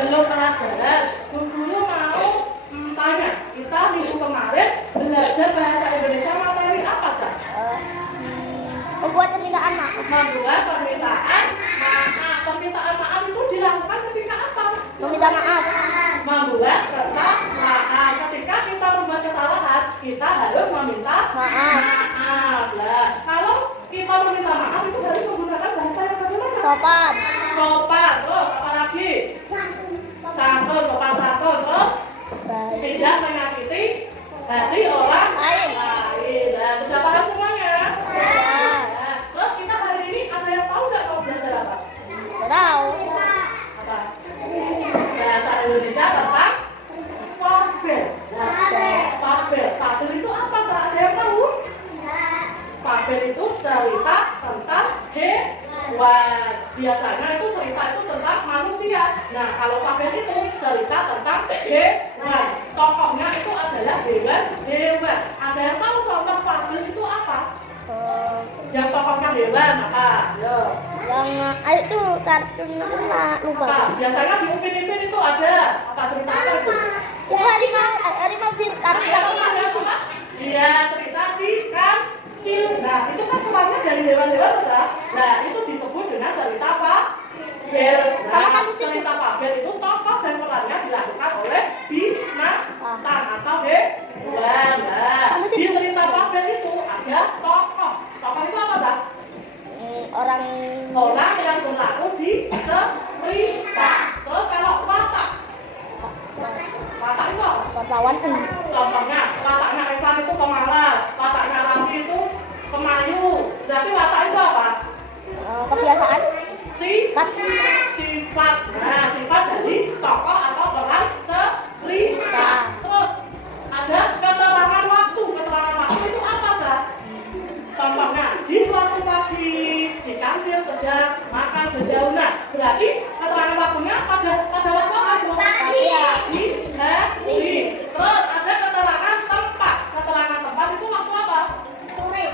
sebelum pelajaran, Bu Guru mau tanya, kita minggu kemarin belajar bahasa Indonesia materi apa, Cak? Membuat permintaan maaf. Membuat permintaan maaf. Permintaan maaf itu dilakukan ketika apa? Meminta maaf. Membuat kesalahan. Ketika kita membuat kesalahan, kita harus meminta maaf. Lah, kalau kita meminta maaf itu harus menggunakan bahasa yang bagaimana? Sopan. Sopan. Terus apa lagi? Santun, sopan santun. Terus tidak menyakiti hati orang lain. Nah, sudah paham semuanya? Nah, terus kita hari ini ada yang tahu nggak mau belajar apa? Tahu. Apa? Bahasa Indonesia tentang fabel. Fabel. Fabel itu apa? Ada yang tahu? Fabel itu cerita tentang hewan. Biasanya itu cerita itu tentang manusia. Nah, kalau fabel itu cerita tentang hewan. Tokohnya itu adalah hewan. Ada yang tahu contoh fabel itu apa? Yang tokohnya hewan apa? Yo. Yang itu kartun lupa. Apa? Biasanya di Upin-Ipin itu ada apa cerita apa itu? Ya harimau pintar. Iya, cerita si kancil. Nah, itu kan perannya dari hewan-hewan, Pak. Nah, itu disebut dengan cerita fabel. Nah, cerita fabel itu tokoh dan perannya dilakukan oleh binatang atau hewan. Nah, di cerita fabel itu ada tokoh. Tokoh itu apa, Pak? Orang yang berlaku di cerita. Terus kalau watak itu apa? wartawan. Contohnya, wataknya Evan itu pemalas, wataknya Raffi itu pemayu. Berarti watak itu apa? Kebiasaan. Sifat. Nah, sifat dari tokoh atau peran cerita. Terus ada keterangan waktu. Keterangan waktu itu apa, Cak? Contohnya, di suatu pagi, si kancil sedang makan dedaunan. Berarti keterangan waktunya pada waktu apa itu? Pagi. Terus ada keterangan tempat. Keterangan tempat itu waktu apa? Sore.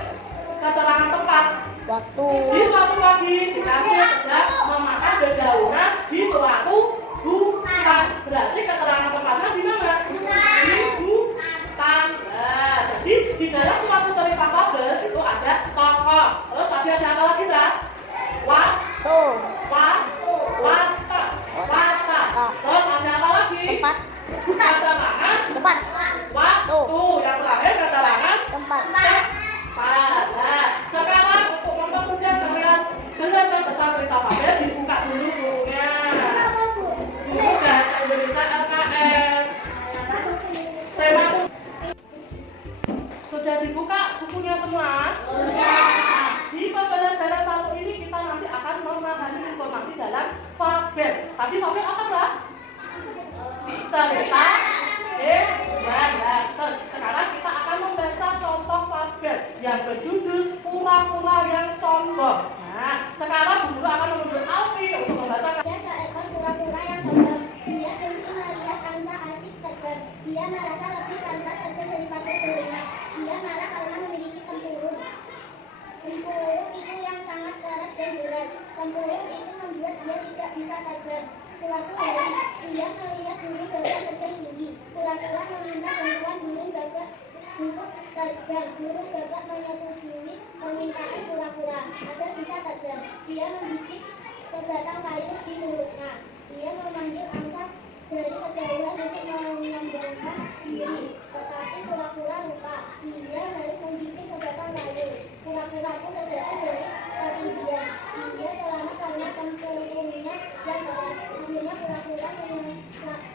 Keterangan tempat. Waktu. Di suatu pagi, si kancil sedang memakan dedaunan di suatu hutan. Berarti keterangan tempatnya di mana? Di hutan. Nah, jadi di dalam suatu cerita fabel itu ada tokoh. Terus tadi ada apa lagi, Cak? Watak. Terus ada apa lagi? Tempat. Keterangan. Tempat. Waktu. Yang terakhir keterangan Tempat. tempat. Nah, sekarang untuk mempermudah kalian belajar tentang cerita fabel, dibuka dulu bukunya. Buku bahasa Indonesia LKS. Tema sudah dibuka bukunya semua? Sudah. Di pembelajaran satu ini kita nanti akan memahami informasi dalam fabel. Tadi fabel apa, Pak? Cerita hewan. Sekarang kita akan membaca contoh fabel yang berjudul Kura-kura yang Sombong. Nah, sekarang Bu Guru akan menunjuk Alfi untuk membaca. Ada seekor kura-kura yang sombong. Dia benci melihat angsa asyik terbang. Dia merasa lebih pantas terbang daripada burungnya. Dia marah karena memiliki tempurung. Tempurung itu yang sangat keras dan berat. Tempurung itu membuat dia tidak bisa terbang. Suatu hari, dia melihat burung gagak terbang tinggi. Kura-kura meminta bantuan burung gagak untuk terbang. Burung gagak menyetujui permintaan kura-kura agar bisa terbang. Dia menggigit sebatang kayu di mulutnya. Dia memanggil angsa dari kejauhan untuk mengembangkan diri. Tetapi kura-kura lupa. Dia harus menggigit sebatang kayu. Kura-kura pun terjatuh dari ketinggian. Dia selamat karena tempurungnya yang keras. Akhirnya kura-kura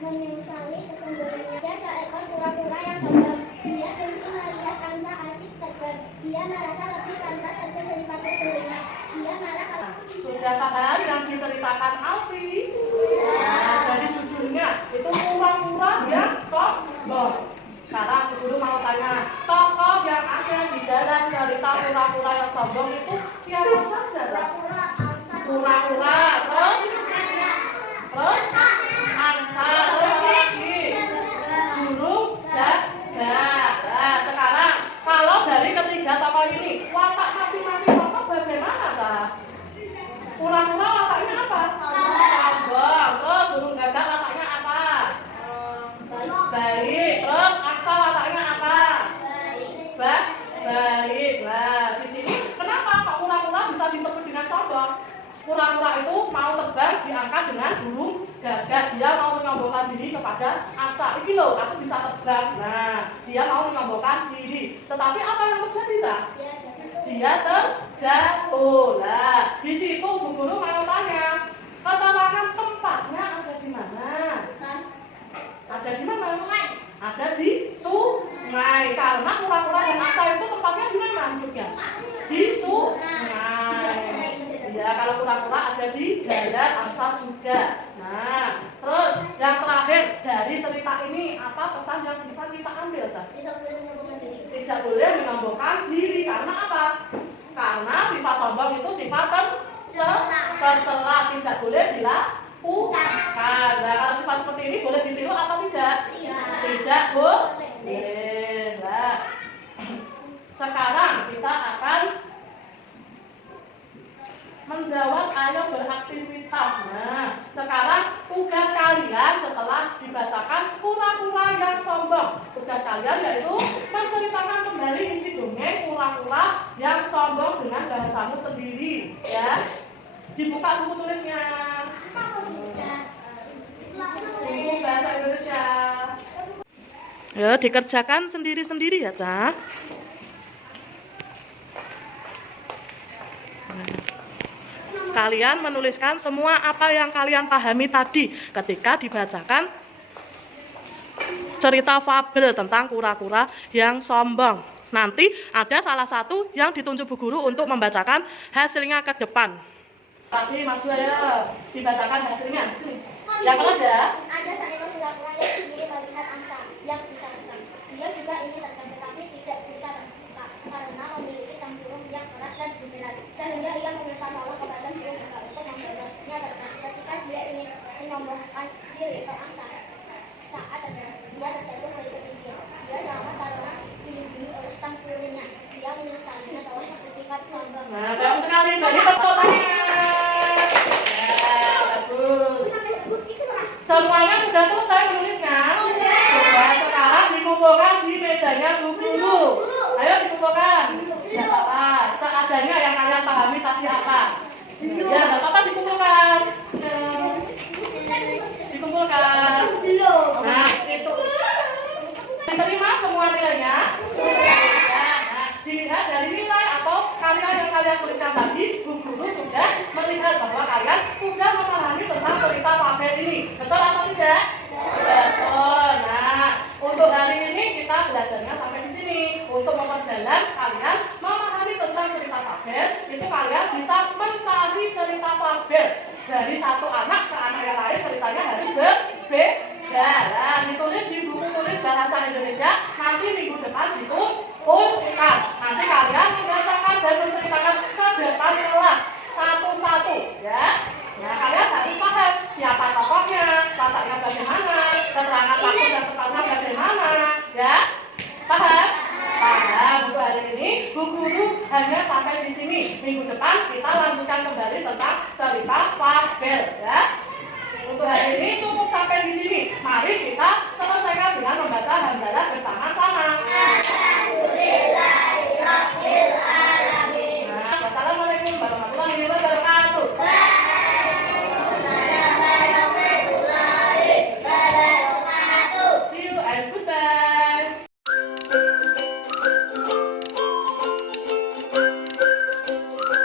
menyesali kesombongannya. Ada seekor kura-kura yang sombong. Dia benci melihat angsa asyik terbang. Dia merasa lebih pantas terbang daripada burungnya. Dia marah kalau Sudah paham yang diceritakan Alfi? Nah, jadi judulnya itu kura-kura yang sombong. Sekarang Bu Guru mau tanya, tokoh yang ada di dalam cerita kura-kura yang sombong itu siapa saja? Kura-kura, terus angsa, terus lagi burung gagak. Nah, sekarang kalau dari ketiga tokoh ini, watak masing-masing tokoh bagaimana, Kak? Kura-kura wataknya apa? Sombong. Terus Kura-kura itu mau terbang diangkat dengan burung gagak. Dia mau menyombongkan diri kepada angsa. Ini loh, aku bisa terbang. Nah, dia mau menyombongkan diri. Tetapi apa yang terjadi, Cak? Dia terjatuh. Nah, di situ Bu Guru mau tanya, keterangan tempatnya ada di mana? Ada di mana? Ada di sungai. Karena kura-kura dan angsa itu tempatnya di mana hidupnya? Di sungai. Ya, kalau kura-kura ada di darat, angsa juga. Nah, terus yang terakhir dari cerita ini apa pesan yang bisa kita ambil, Cak? Tidak boleh menyombongkan diri. Karena apa? Karena sifat sombong itu sifat tercela, tidak boleh dilakukan. Nah, kalau sifat seperti ini boleh ditiru apa tidak? Tidak boleh. Nah, sekarang kita akan menjawab ayo beraktivitas. Nah, sekarang tugas kalian setelah dibacakan kura-kura yang sombong, tugas kalian yaitu menceritakan kembali isi dongeng kura-kura yang sombong dengan bahasamu sendiri, ya. Dibuka buku tulisnya. Buku bahasa Indonesia. Ya, dikerjakan sendiri-sendiri ya, Cak. Kalian menuliskan semua apa yang kalian pahami tadi ketika dibacakan cerita fabel tentang kura-kura yang sombong. Nanti ada salah satu yang ditunjuk Bu Guru untuk membacakan hasilnya ke depan. Tadi maju ya, dibacakan hasilnya. Sini. Yang kelas ya. Ada seekor kura-kura yang sendiri melihat angsa yang bisa terbang. Dia juga ingin terbang tetapi tidak bisa terbuka karena memiliki tempurung yang keras dan berat. Sehingga ia meminta tolong kepada burung gagak untuk membantunya terbang. Ketika dia ingin menyombongkan diri ke angsa, saat terbang, dia terjatuh dari ketinggian. Dia selamat karena dilindungi oleh tempurungnya. Dia menyesalinya telah bersifat sombong. Nah, bagus sekali. Bagi tepuk tangan. Ya, bagus. Semuanya sudah selesai menulisnya? Sudah. Sekarang dikumpulkan di mejanya Bu Guru. Ayo dikumpulkan. Tidak apa-apa. Seadanya yang kalian pahami tadi apa? Ya, tidak apa-apa dikumpulkan. Dikumpulkan. Nah, itu. Diterima semua nilainya? Nah, dilihat dari nilai atau karya yang kalian tuliskan tadi, Bu Guru sudah melihat bahwa kalian sudah memahami tentang cerita fabel ini. Betul atau tidak? Betul. Nah, untuk hari ini kita belajarnya sampai di sini. Untuk memperdalam kalian memahami tentang cerita fabel, itu kalian bisa mencari cerita fabel dari satu anak ke anak yang lain, ceritanya harus berbeda. Nah, ditulis di buku tulis bahasa Indonesia. Nanti minggu depan dikumpulkan. Nanti kalian membacakan dan menceritakan ke depan kelas satu-satu, ya. Nah, kalian harus paham siapa tokohnya, wataknya bagaimana, keterangan waktu dan tempatnya bagaimana, ya. Paham? Paham. Untuk hari ini Bu Guru hanya sampai di sini. Minggu depan kita lanjutkan kembali tentang cerita